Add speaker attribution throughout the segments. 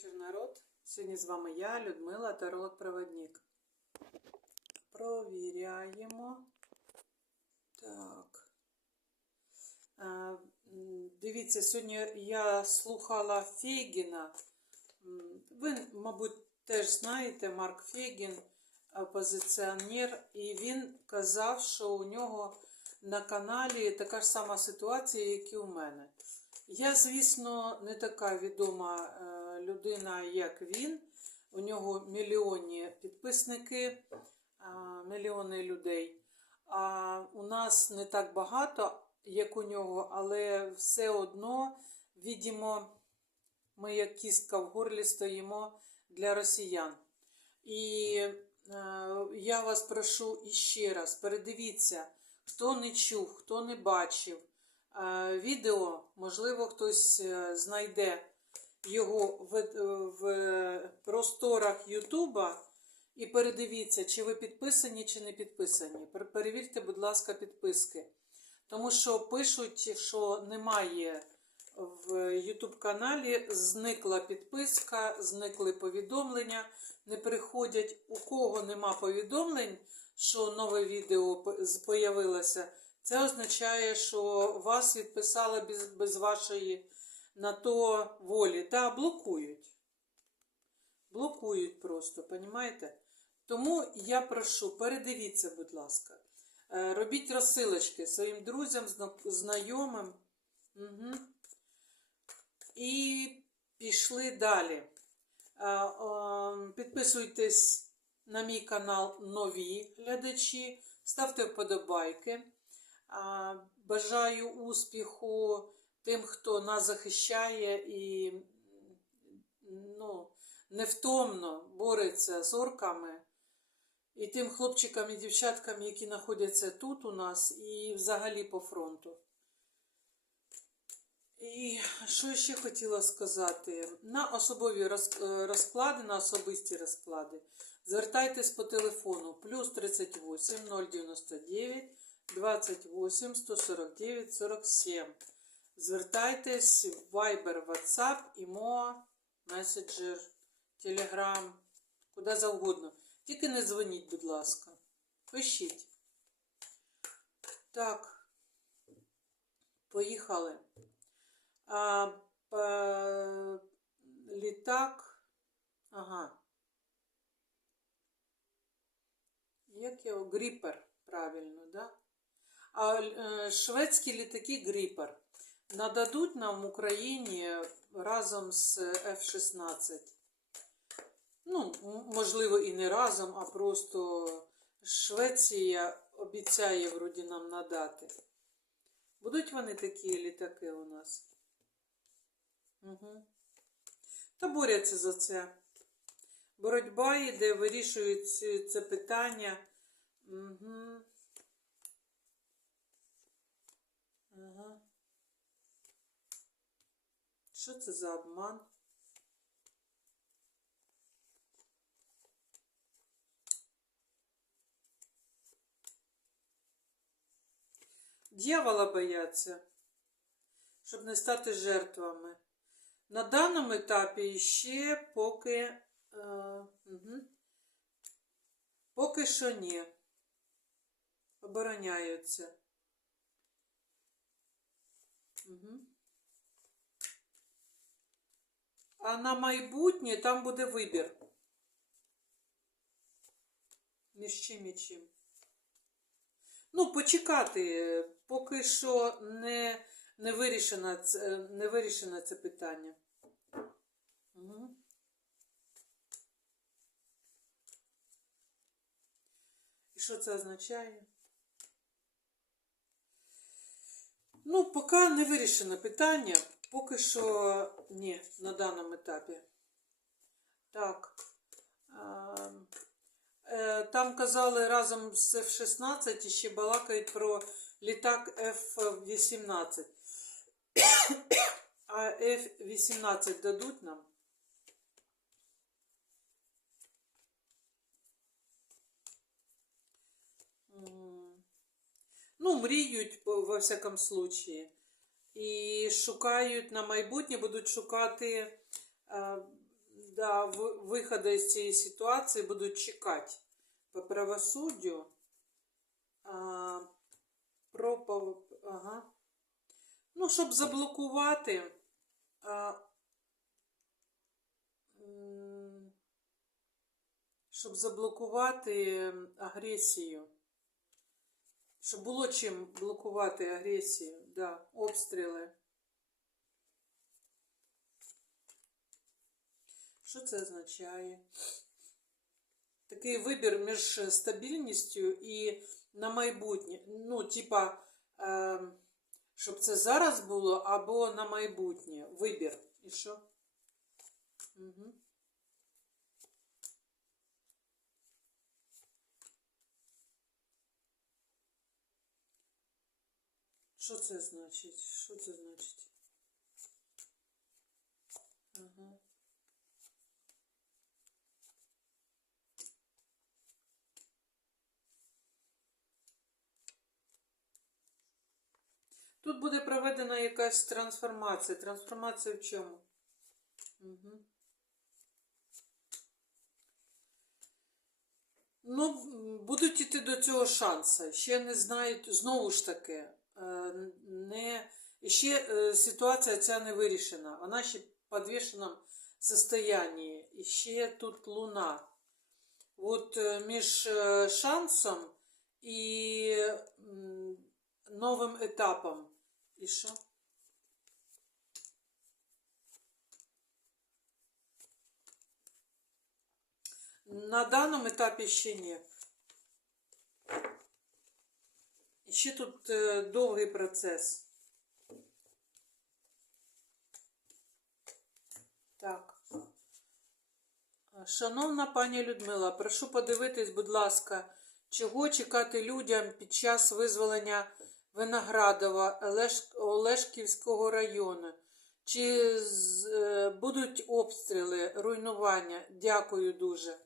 Speaker 1: вечір, народ. Сьогодні з вами я, Людмила, таролог-проводник. Провіряємо. Так. Дивіться, сьогодні я слухала Фейгіна. Ви, мабуть, теж знаєте, Марк Фейгін, опозиціонер, і він казав, що у нього на каналі така ж сама ситуація, як і у мене. Я, звісно, не така відома е, людина, як він. У нього мільйонні підписники, мільйони людей. А у нас не так багато, як у нього, але все одно, відімо, ми як кістка в горлі стоїмо для росіян. І е, я вас прошу іще раз, передивіться, хто не чув, хто не бачив е, відео, можливо, хтось е, знайде його в, в просторах Ютуба і передивіться, чи ви підписані, чи не підписані. Перевірте, будь ласка, підписки. Тому що пишуть, що немає в YouTube каналі, зникла підписка, зникли повідомлення, не приходять. У кого нема повідомлень, що нове відео по- з- появилося, це означає, що вас відписали без, без вашої на то волі. Та блокують. Блокують просто, понімаєте? Тому я прошу, передивіться, будь ласка. Е, Робіть розсилочки своїм друзям, знайомим. Угу. І пішли далі. Е, Підписуйтесь на мій канал нові глядачі, ставте вподобайки. Е, Бажаю успіху тим, хто нас захищає і ну, невтомно бореться з орками. І тим хлопчикам і дівчаткам, які знаходяться тут у нас і взагалі по фронту. І що ще хотіла сказати? На особові розклади, на особисті розклади звертайтесь по телефону плюс 38 099 28 149 47. Звертайтесь в Viber, WhatsApp, ІМО, меседжер, Telegram, куди завгодно. Тільки не дзвоніть, будь ласка. Пишіть. Так, поїхали. А, па- літак. Ага. Як його? Гріпер, правильно, да? А е, шведські літаки Гріпер нададуть нам в Україні разом з F-16. Ну, можливо, і не разом, а просто Швеція обіцяє вроді нам надати. Будуть вони такі літаки у нас? Угу. Та борються за це. Боротьба йде, вирішують це питання. Угу. Ага. Що це за обман? Дьявола бояться, щоб не стати жертвами. На даному етапі ще поки, е, угу. поки що ні. Обороняються. Угу. А на майбутнє там буде вибір. Між чим і чим. Ну, почекати, поки що не, не, вирішено, це, не вирішено це питання. Угу. І що це означає? Ну, поки не вирішено питання, поки що ні, на даному етапі. Так. Е, Там казали разом з F-16 і ще балакають про літак F-18. А F-18 дадуть нам? Ну, мріють, во всякому случаї. І шукають на майбутнє, будуть шукати е, да, виходу з цієї ситуації будуть чекати по правосуддю. А, про ага. Ну, щоб заблокувати. А, щоб заблокувати агресію. Щоб було чим блокувати агресію, да, обстріли. Що це означає? Такий вибір між стабільністю і на майбутнє. Ну, типа, е, щоб це зараз було або на майбутнє. Вибір. І що? Угу. Що це значить? Що це значить? Ага. Тут буде проведена якась трансформація. Трансформація в чому? Угу. Ну, будуть іти до цього шанси. Ще не знають, знову ж таки, не, ще е, ситуація ця не вирішена. Вона ще в підвішеному состоянні. І ще тут луна. От е, між е, шансом і м, новим етапом. І що? На даному етапі ще ні. І ще тут е, довгий процес. Так. Шановна пані Людмила, прошу подивитись, будь ласка, чого чекати людям під час визволення Виноградова Олеш... Олешківського району? Чи е, будуть обстріли, руйнування? Дякую дуже.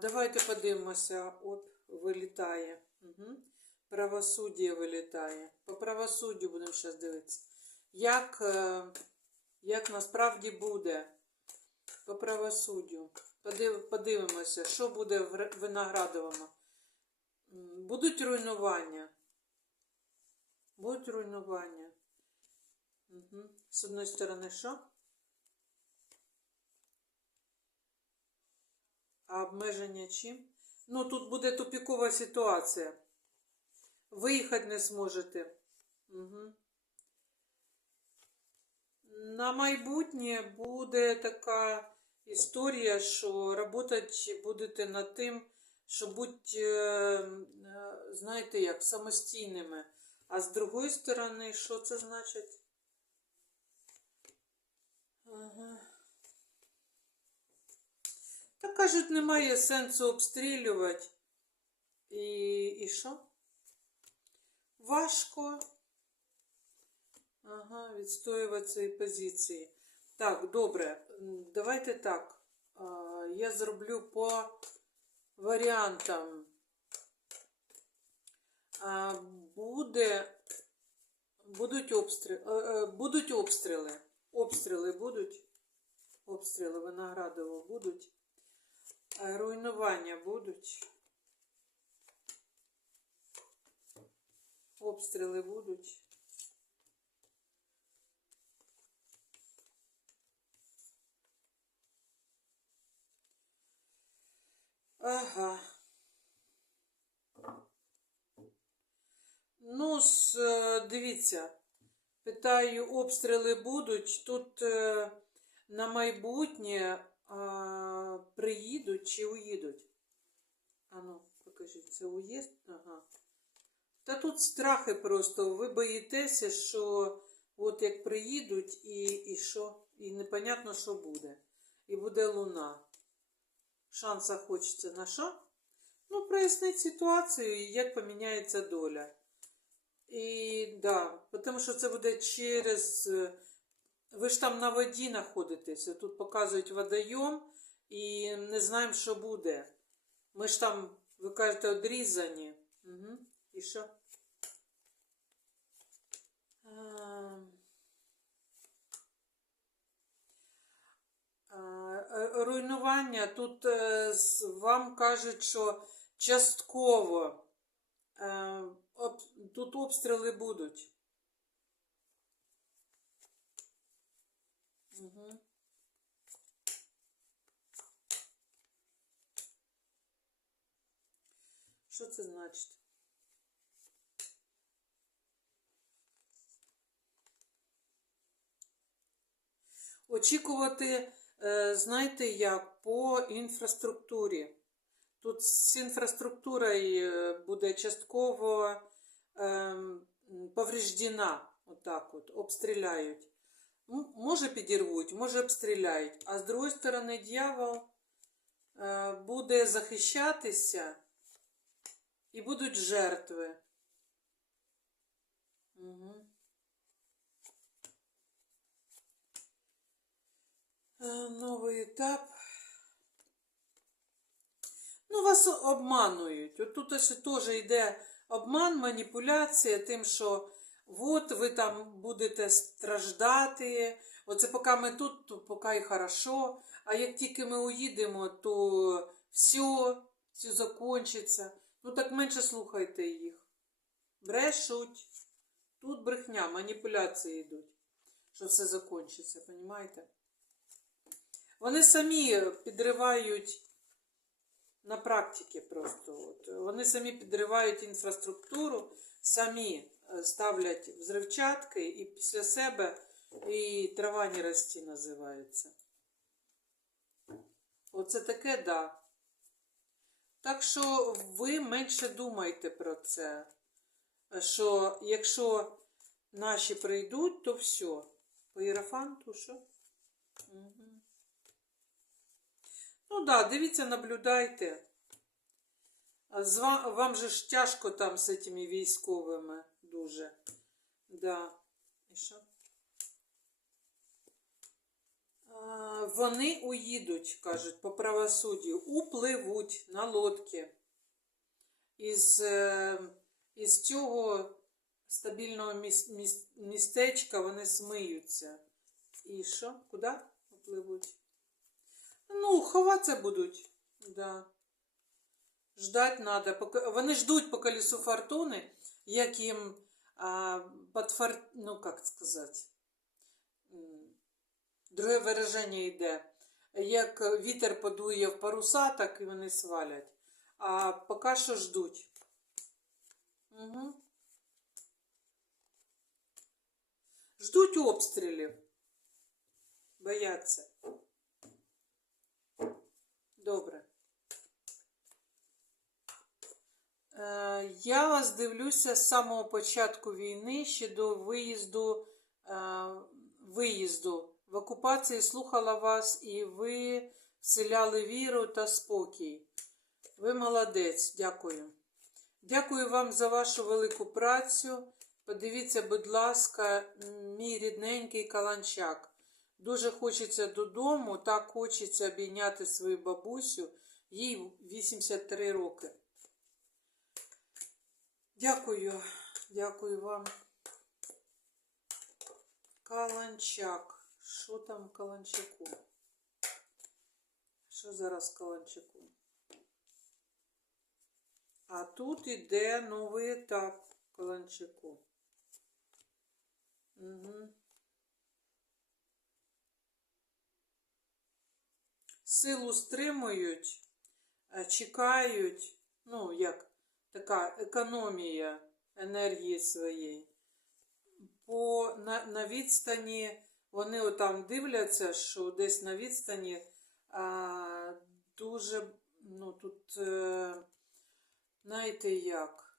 Speaker 1: Давайте подивимося. От вилітає. Угу. Правосуддя вилітає. По правосуддю будемо зараз дивитися. Як, е, як насправді буде по правосуддю? Подив, подивимося, що буде в Виноградовому. Будуть руйнування. Будуть руйнування. Угу. З одної сторони, що? А обмеження чим? Ну, тут буде тупікова ситуація. Виїхати не зможете. Угу. На майбутнє буде така історія, що працювати будете над тим, щоб бути, е, е, знаєте як, самостійними. А з другої сторони, що це значить? Ага. Та кажуть, немає сенсу обстрілювати. І, і що? Важко. Ага, відстоювати свої позиції. Так, добре. Давайте так. Я зроблю по варіантам. Буде. Будуть обстріли. Будуть обстріли. Обстріли будуть. Обстріли Виноградово будуть. Руйнування будуть. Обстріли будуть. Ага. Ну, е, дивіться, питаю, обстріли будуть. Тут е, на майбутнє приїдуть чи уїдуть? А ну, покажіть, це уїзд? Ага. Та тут страхи просто. Ви боїтеся, що от як приїдуть і, і що? І непонятно, що буде. І буде луна. Шанса хочеться на що? Ну, прояснити ситуацію як поміняється доля. І да, тому що це буде через. е, Ви ж там на воді знаходитеся. Тут показують водойом і не знаємо, що буде. Ми ж там, ви кажете, одрізані. Угу. І що? А, руйнування тут е, вам кажуть, що частково е, об, тут обстріли будуть. Угу. Що це значить? Очікувати, е, знаєте як, по інфраструктурі. Тут з інфраструктурою е, буде частково ем, повреждена, отак от, обстріляють. Може підірвуть, може обстріляють. А з другої сторони, дьявол е, буде захищатися і будуть жертви. Угу. Новий етап. Ну, вас обманують. От тут теж йде обман, маніпуляція тим, що от ви там будете страждати. Оце поки ми тут, то поки і хорошо. А як тільки ми уїдемо, то все, все закончиться. Ну так менше слухайте їх. Брешуть. Тут брехня, маніпуляції йдуть, що все закончиться, розумієте? Вони самі підривають на практиці просто. От. Вони самі підривають інфраструктуру, самі е, ставлять взривчатки і після себе і трава не рости називається. Оце таке да. Так що ви менше думайте про це. Що якщо наші прийдуть, то все. По Єрофанту що? Угу. Ну да, дивіться, наблюдайте. А з ва- Вам же ж тяжко там з цими військовими дуже. Да. І що? А, Вони уїдуть, кажуть, по правосуддю, упливуть на лодки. Із, е, із цього стабільного міс- міс- містечка вони смиються. І що? Куди попливуть? Ну, ховатися будуть. Да. Ждать надо. Вони ждуть по колесу фортуни, як їм а, подфар... ну, як сказати, друге вираження йде. Як вітер подує в паруса, так і вони свалять. А поки що ждуть. Угу. Ждуть обстрілів. Бояться. Добре. Е, Я вас дивлюся з самого початку війни ще до виїзду, е, виїзду. В окупації слухала вас і ви вселяли віру та спокій. Ви молодець, дякую. Дякую вам за вашу велику працю. Подивіться, будь ласка, мій рідненький каланчак. Дуже хочеться додому, так хочеться обійняти свою бабусю. Їй 83 роки. Дякую, дякую вам. Каланчак. Що там каланчаку? Що зараз каланчаку? А тут іде новий етап каланчаку. Угу. Силу стримують, е, чекають, ну, як така економія енергії своєї. По, на, на відстані вони отам дивляться, що десь на відстані а, дуже, ну, тут, е, знаєте як,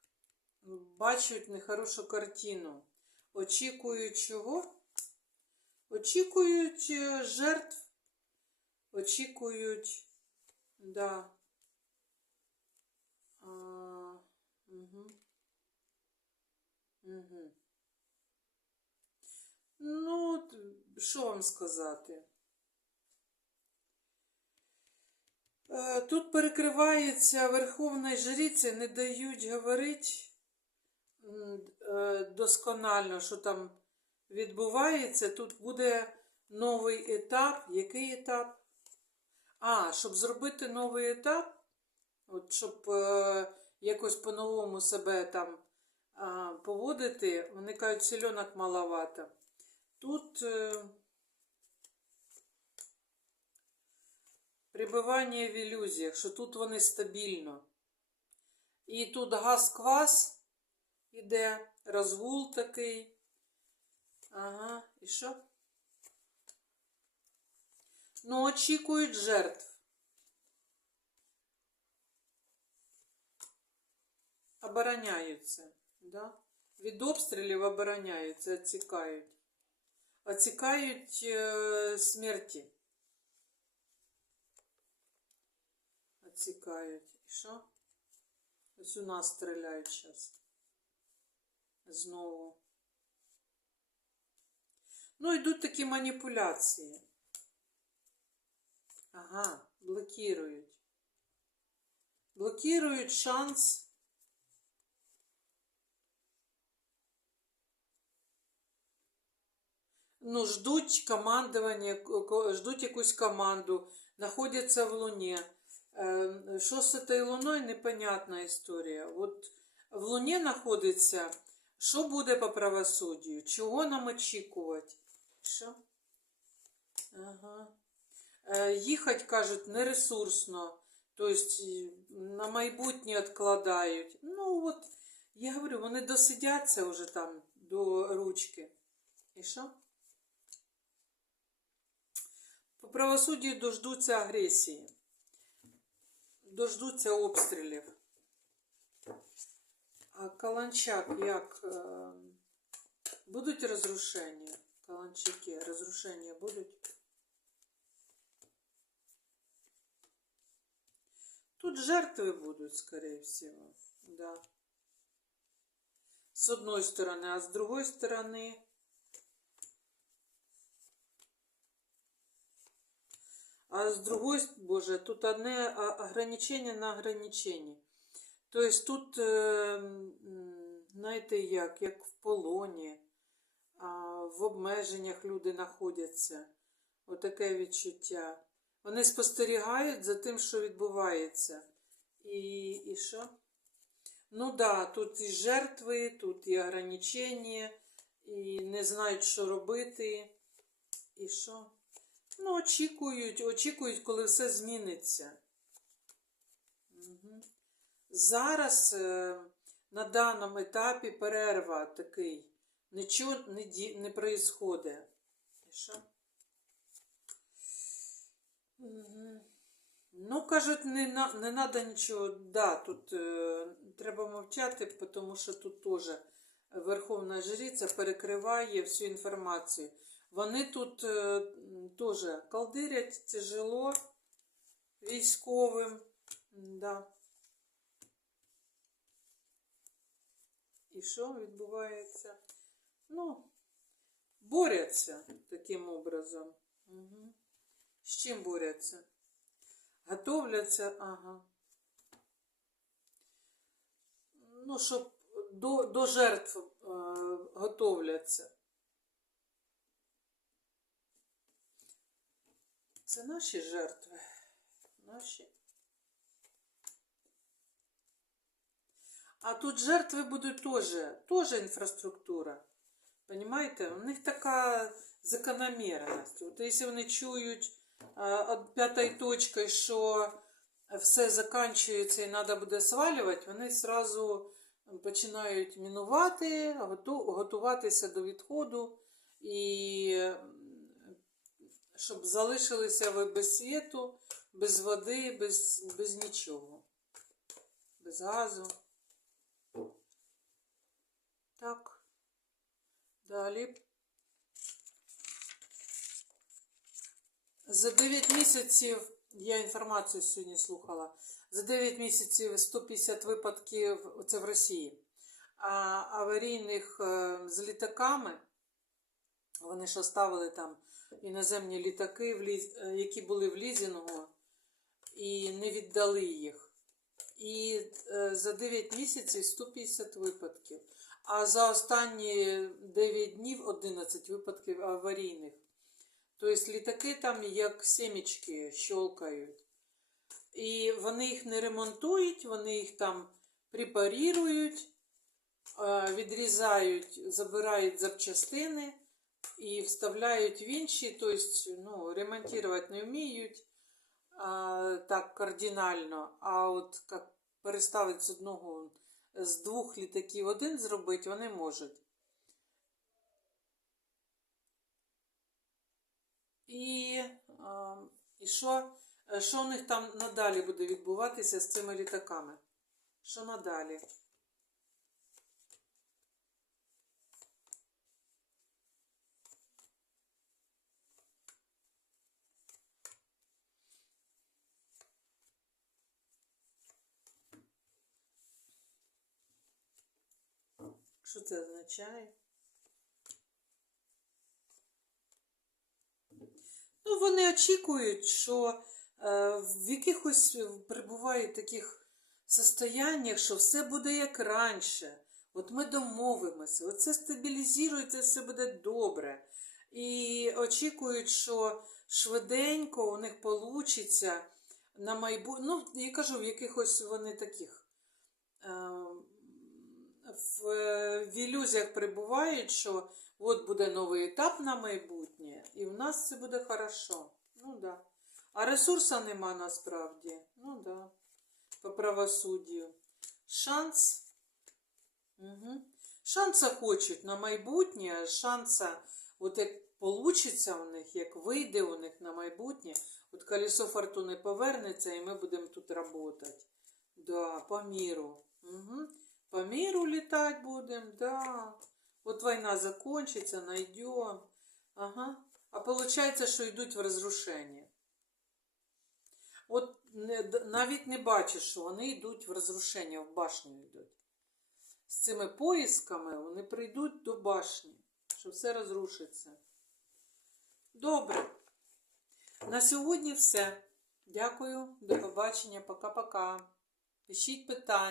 Speaker 1: бачать нехорошу картину. Очікують чого? Очікують е, жертв очікують, да. А, угу. Угу. Ну, що вам сказати? Е, Тут перекривається Верховної Жриці, не дають говорити е, досконально, що там відбувається. Тут буде новий етап. Який етап? А, щоб зробити новий етап, от щоб е, якось по-новому себе там а, поводити, вони кажуть, сільонок маловато. Тут е, прибивання в ілюзіях, що тут вони стабільно. І тут газ-квас іде, розгул такий. Ага, і що? Ну, очікують жертв. Обороняються, да? Від обстрілів обороняються, оцікають. Оцікають е, смерті. Оцікають. І що? Ось у нас стріляють зараз. Знову. Ну, йдуть такі маніпуляції. Ага, блокирують. Блокирують шанс. Ну, ждуть командування, ко- ко- ждуть якусь команду, знаходяться в Луні. Е, Що з цією Луною, непонятна історія. От в Луні знаходиться, що буде по правосуддю, чого нам очікувати? Що? Ага. Е, Їхать, кажуть, нересурсно, тобто на майбутнє відкладають. Ну, от, я говорю, вони досидяться вже там до ручки. І що? По правосуддю дождуться агресії, дождуться обстрілів. А Каланчак як? е, Будуть розрушення? Каланчаки, розрушення будуть? Тут жертвы будут, скорее всего. Да. С одной стороны, а с другой стороны... А с другой, с- боже, тут одне а, ограничение на ограниченні. Тобто тут, е, м, знаєте, як, як в полоні, а, в обмеженнях люди знаходяться. Отаке відчуття. Вони спостерігають за тим, що відбувається. І, і що? Ну так, да, тут і жертви, тут і ограничення, і не знають, що робити. І що? Ну, очікують, очікують, коли все зміниться. Угу. Зараз е, на даному етапі перерва такий. Нічого не, не происходить. І що? Ну, кажуть, не, на, не треба нічого. Да, тут е, треба мовчати, тому що тут теж Верховна Жриця перекриває всю інформацію. Вони тут е, теж колдирять тяжело військовим. Да. І що відбувається? Ну, борються таким образом. Угу. З чим борються? Готовляться, ага. Ну, щоб до, до жертв е, готовляться. Це наші жертви. Наші. А тут жертви будуть теж, теж інфраструктура. Понимаете? У них така закономірність. От якщо вони чують від п'ятої точки, що все закінчується і треба буде свалювати, вони одразу починають мінувати, готуватися до відходу і щоб залишилися ви без світу, без води, без, без нічого, без газу. Так. Далі. За 9 місяців, я інформацію сьогодні слухала, за 9 місяців 150 випадків, це в Росії, аварійних е, з літаками, вони ж оставили там іноземні літаки, е, які були в лізінгу, і не віддали їх. І е, за 9 місяців 150 випадків. А за останні 9 днів 11 випадків аварійних. Тобто літаки там як семечки щолкають. І вони їх не ремонтують, вони їх там препарують, е, відрізають, забирають запчастини і вставляють в інші, тобто ну, ремонтувати не вміють а, так кардинально. А от як переставити з одного, з двох літаків один зробити, вони можуть. І, і що, що у них там надалі буде відбуватися з цими літаками? Що надалі? Що це означає? Ну, вони очікують, що е, в якихось перебувають таких состояннях, що все буде як раніше. От ми домовимося, оце стабілізується, все буде добре. І очікують, що швиденько у них вийде на майбутнє. Ну, я кажу, в якихось вони таких. Е, е, в ілюзіях перебувають, що от буде новий етап на майбутнє, і в нас все буде хорошо. Ну да. А ресурсу нема насправді. Ну да. По правосуддю. Шанс. Угу. Шанса хочуть на майбутнє, шанса, от як получиться у них, як вийде у них на майбутнє, от колесо фортуни повернеться, і ми будемо тут працювати. Да, по миру. Угу. По миру летать будем, да. Вот война закончится, найдем. Ага. А получается, що йдуть в розрушення. От навіть не бачиш, що вони йдуть в розрушення, в башню йдуть. З цими поїсками вони прийдуть до башні, що все розрушиться. Добре. На сьогодні все. Дякую, до побачення, пока-пока. Пишіть питання.